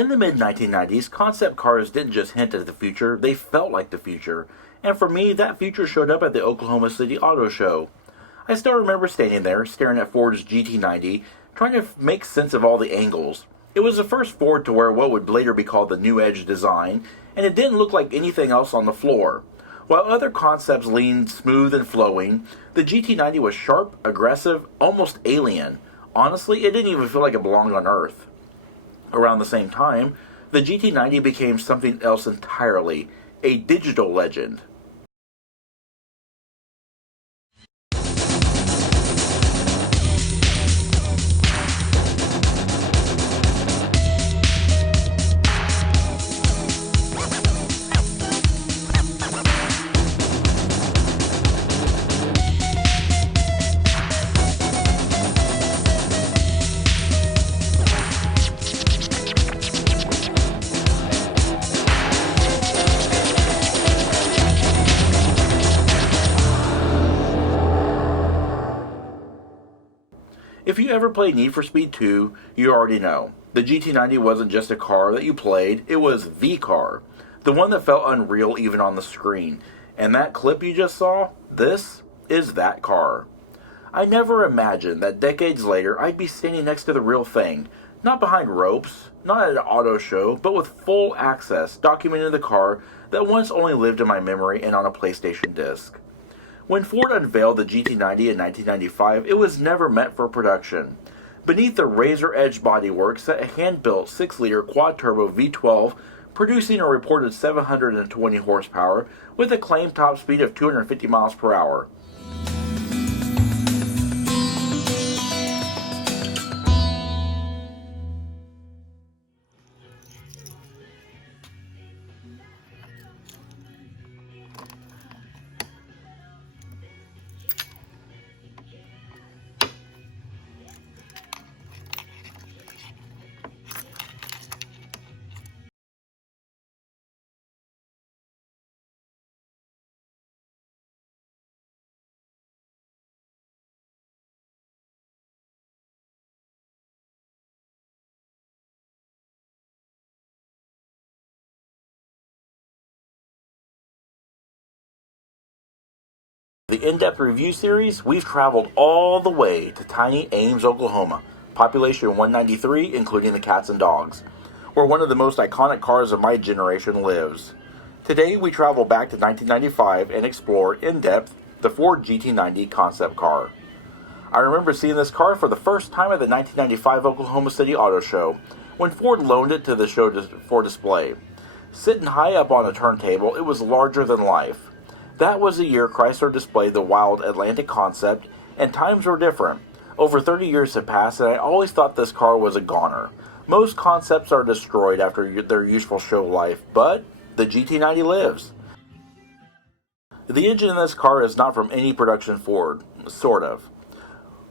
In the mid-1990s, concept cars didn't just hint at the future, they felt like the future. And for me, that future showed up at the Oklahoma City Auto Show. I still remember standing there, staring at Ford's GT90, trying to make sense of all the angles. It was the first Ford to wear what would later be called the New Edge design, and it didn't look like anything else on the floor. While other concepts leaned smooth and flowing, the GT90 was sharp, aggressive, almost alien. Honestly, it didn't even feel like it belonged on Earth. Around the same time, the GT90 became something else entirely, a digital legend. If you ever played Need for Speed 2, you already know. The GT90 wasn't just a car that you played, it was the car. The one that felt unreal even on the screen. And that clip you just saw, this is that car. I never imagined that decades later I'd be standing next to the real thing. Not behind ropes, not at an auto show, but with full access, documenting the car that once only lived in my memory and on a PlayStation disc. When Ford unveiled the GT90 in 1995, it was never meant for production. Beneath the razor-edge bodywork sat a hand-built 6-liter quad-turbo V12 producing a reported 720 horsepower with a claimed top speed of 250 miles per hour. The in-depth review series, we've traveled all the way to tiny Ames, Oklahoma, population 193, including the cats and dogs, where one of the most iconic cars of my generation lives. Today, we travel back to 1995 and explore in-depth the Ford GT90 Concept Car. I remember seeing this car for the first time at the 1995 Oklahoma City Auto Show, when Ford loaned it to the show for display. Sitting high up on a turntable, it was larger than life. That was the year Chrysler displayed the wild Atlantic concept, and times were different. Over 30 years had passed, and I always thought this car was a goner. Most concepts are destroyed after their useful show life, but the GT90 lives. The engine in this car is not from any production Ford, sort of.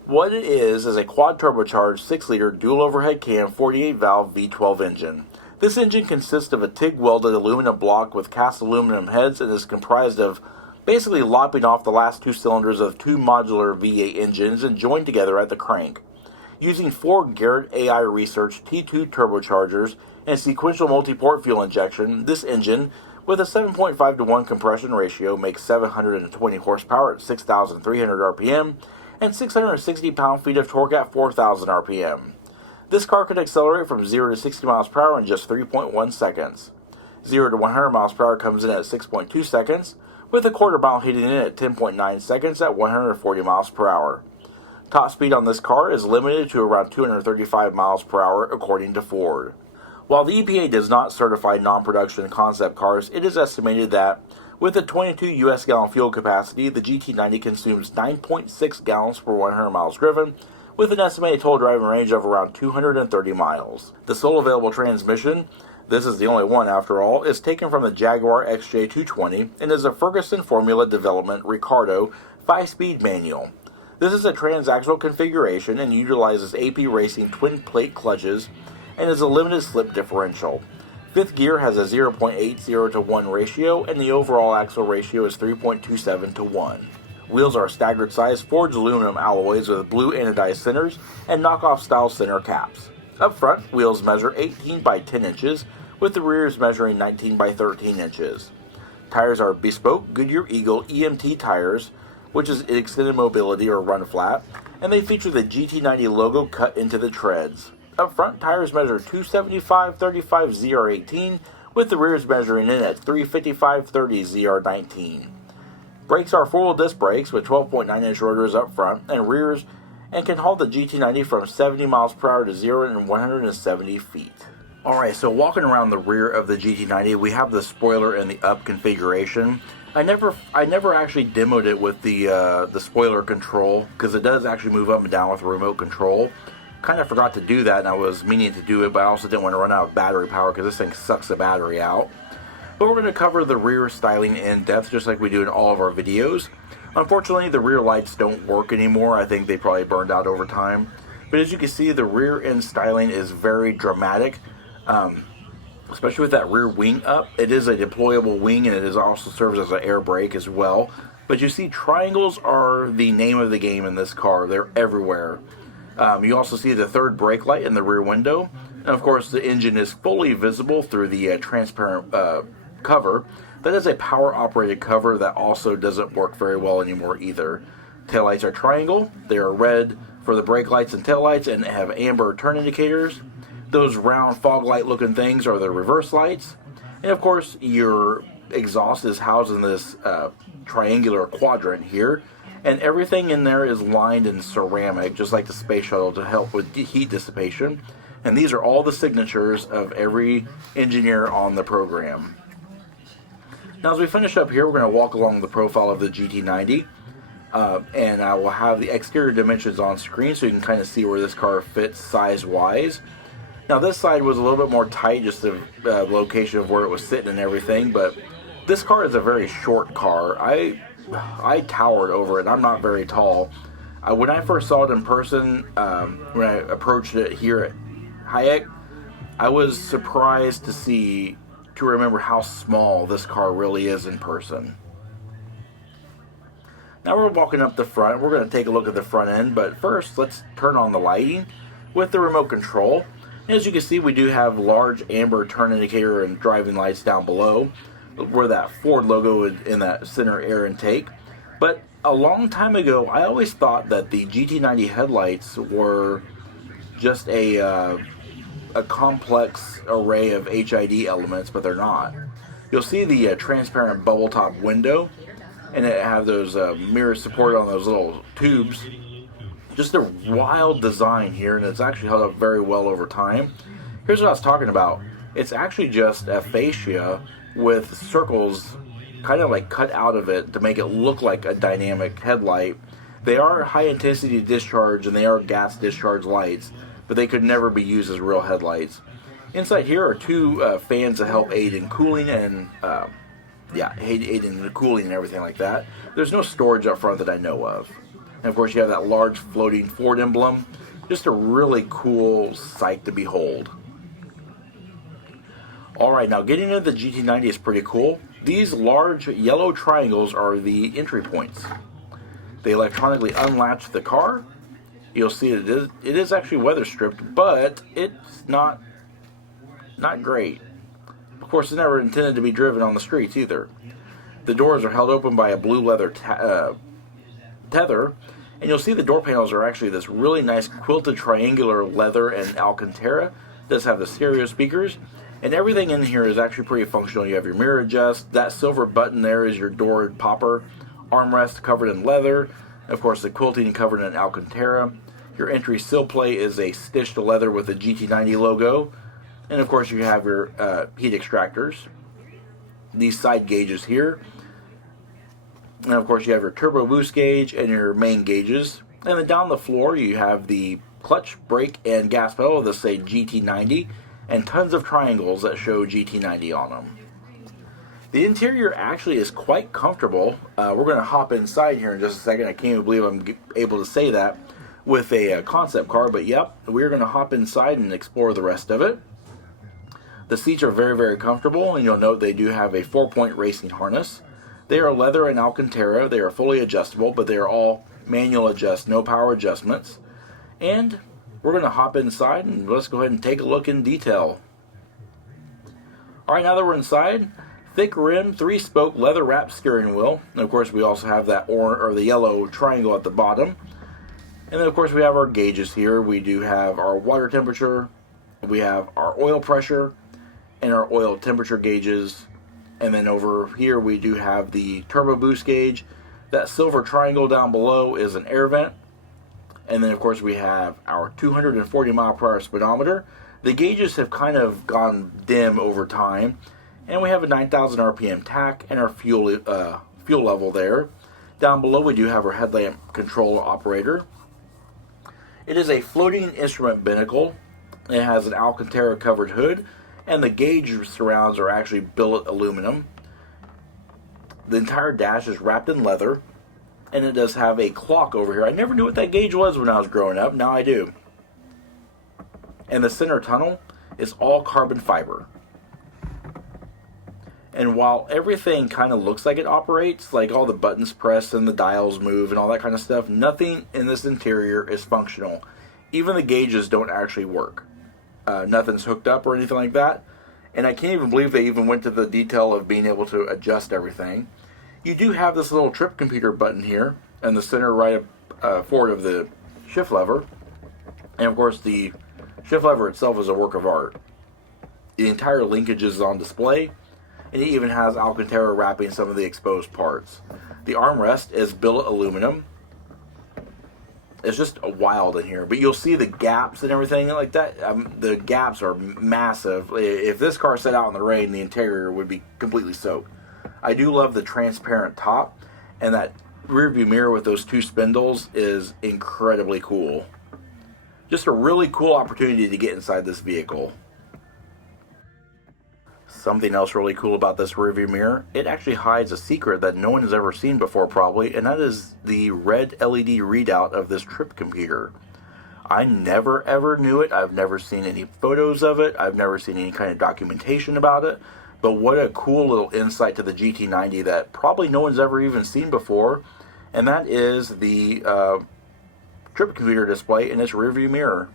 What it is a quad-turbocharged 6-liter dual-overhead cam 48-valve V12 engine. This engine consists of a TIG-welded aluminum block with cast aluminum heads and is comprised of basically lopping off the last two cylinders of two modular V8 engines and joined together at the crank. Using 4 Garrett AI Research T2 turbochargers and sequential multi-port fuel injection, this engine, with a 7.5 to 1 compression ratio, makes 720 horsepower at 6,300 RPM and 660 pound-feet of torque at 4,000 RPM. This car could accelerate from 0 to 60 miles per hour in just 3.1 seconds. 0 to 100 miles per hour comes in at 6.2 seconds, with a quarter mile hitting in at 10.9 seconds at 140 miles per hour. Top speed on this car is limited to around 235 miles per hour according to Ford. While the EPA does not certify non-production concept cars, it is estimated that with a 22 US gallon fuel capacity, the GT90 consumes 9.6 gallons per 100 miles driven, with an estimated total driving range of around 230 miles. The sole available transmission, this is the only one after all, is taken from the Jaguar XJ220 and is a Ferguson Formula Development Ricardo 5-speed manual. This is a transaxle configuration and utilizes AP Racing twin-plate clutches and is a limited slip differential. Fifth gear has a 0.80 to 1 ratio, and the overall axle ratio is 3.27 to 1. Wheels are staggered size forged aluminum alloys with blue anodized centers and knockoff style center caps. Up front, wheels measure 18 by 10 inches, with the rears measuring 19 by 13 inches. Tires are bespoke Goodyear Eagle EMT tires, which is extended mobility or run flat, and they feature the GT90 logo cut into the treads. Up front, tires measure 275/35 ZR18, with the rears measuring in at 355/30 ZR19. Brakes are four-wheel disc brakes with 12.9-inch rotors up front and rears, and can haul the GT90 from 70 miles per hour to 0 in 170 feet. Alright, so walking around the rear of the GT90, we have the spoiler in the up configuration. I never actually demoed it with the spoiler control, because it does actually move up and down with remote control. Kind of forgot to do that, and I was meaning to do it, but I also didn't want to run out of battery power, because this thing sucks the battery out. But we're going to cover the rear styling in depth, just like we do in all of our videos. Unfortunately, the rear lights don't work anymore. I think they probably burned out over time. But as you can see, the rear end styling is very dramatic, especially with that rear wing up. It is a deployable wing, and it also serves as an air brake as well. But you see, triangles are the name of the game in this car. They're everywhere. You also see the third brake light in the rear window. And of course, the engine is fully visible through the transparent cover. That is a power-operated cover that also doesn't work very well anymore either. Taillights are triangle. They are red for the brake lights and taillights and have amber turn indicators. Those round fog light looking things are the reverse lights. And of course, your exhaust is housed in this triangular quadrant here. And everything in there is lined in ceramic, just like the space shuttle, to help with heat dissipation. And these are all the signatures of every engineer on the program. Now, as we finish up here, we're going to walk along the profile of the GT90, and I will have the exterior dimensions on screen so you can kind of see where this car fits size-wise. Now, this side was a little bit more tight, just the location of where it was sitting and everything, but this car is a very short car. I towered over it. I'm not very tall. When I first saw it in person, when I approached it here at Hajek, I was surprised to remember how small this car really is in person. Now we're walking up the front. We're going to take a look at the front end, but first let's turn on the lighting with the remote control. And as you can see, we do have large amber turn indicator and driving lights down below, where that Ford logo is in that center air intake. But a long time ago, I always thought that the GT90 headlights were just a complex array of HID elements, but they're not. You'll see the transparent bubble top window, and it have those mirrors supported on those little tubes. Just a wild design here, and it's actually held up very well over time. Here's what I was talking about. It's actually just a fascia with circles kind of like cut out of it to make it look like a dynamic headlight. They are high intensity discharge, and they are gas discharge lights, but they could never be used as real headlights. Inside here are two fans to help aid in cooling and aid in the cooling and everything like that. There's no storage up front that I know of. And of course you have that large floating Ford emblem. Just a really cool sight to behold. Alright, now getting into the GT90 is pretty cool. These large yellow triangles are the entry points. They electronically unlatch the car. You'll see it is actually weather stripped, but it's not great. Of course, it's never intended to be driven on the streets either. The doors are held open by a blue leather tether, and you'll see the door panels are actually this really nice quilted triangular leather and Alcantara. It does have the stereo speakers, and everything in here is actually pretty functional. You have your mirror adjust. That silver button there is your door popper. Armrest covered in leather. Of course, the quilting covered in Alcantara. Your entry sill plate is a stitched leather with the GT90 logo. And of course, you have your heat extractors. These side gauges here. And of course, you have your turbo boost gauge and your main gauges. And then down the floor, you have the clutch, brake, and gas pedal that say GT90. And tons of triangles that show GT90 on them. The interior actually is quite comfortable. We're going to hop inside here in just a second. I can't even believe I'm able to say that with a concept car, but yep, we're going to hop inside and explore the rest of it. The seats are very, very comfortable, and you'll note they do have a 4-point racing harness. They are leather and Alcantara. They are fully adjustable, but they are all manual adjust, no power adjustments. And we're going to hop inside and let's go ahead and take a look in detail. Alright, now that we're inside, thick rim, 3-spoke leather wrapped steering wheel. And of course we also have that orange or the yellow triangle at the bottom. And then of course we have our gauges here. We do have our water temperature, we have our oil pressure, and our oil temperature gauges. And then over here we do have the turbo boost gauge. That silver triangle down below is an air vent. And then of course we have our 240 mile per hour speedometer. The gauges have kind of gone dim over time. And we have a 9,000 RPM tach and our fuel level there. Down below we do have our headlamp control operator. It is a floating instrument binnacle. It has an Alcantara covered hood, and the gauge surrounds are actually billet aluminum. The entire dash is wrapped in leather, and it does have a clock over here. I never knew what that gauge was when I was growing up. Now I do. And the center tunnel is all carbon fiber. And while everything kind of looks like it operates, like all the buttons press and the dials move and all that kind of stuff, nothing in this interior is functional. Even the gauges don't actually work. Nothing's hooked up or anything like that. And I can't even believe they even went to the detail of being able to adjust everything. You do have this little trip computer button here in the center right forward of the shift lever. And of course the shift lever itself is a work of art. The entire linkage is on display. And it even has Alcantara wrapping some of the exposed parts. The armrest is billet aluminum. It's just wild in here. But you'll see the gaps and everything like that. The gaps are massive. If this car sat out in the rain, the interior would be completely soaked. I do love the transparent top. And that rear view mirror with those 2 spindles is incredibly cool. Just a really cool opportunity to get inside this vehicle. Something else really cool about this rearview mirror, it actually hides a secret that no one has ever seen before probably, and that is the red LED readout of this trip computer. I never ever knew it. I've never seen any photos of it. I've never seen any kind of documentation about it. But what a cool little insight to the GT90 that probably no one's ever even seen before, and that is the trip computer display in its rearview mirror.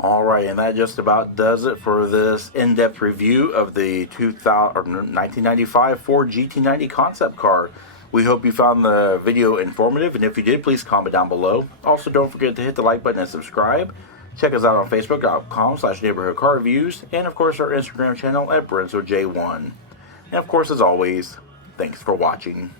Alright, and that just about does it for this in-depth review of the 1995 Ford GT90 Concept Car. We hope you found the video informative, and if you did, please comment down below. Also, don't forget to hit the like button and subscribe. Check us out on Facebook.com/neighborhoodcarreviews, and of course our Instagram channel at BrentJ1. And of course, as always, thanks for watching.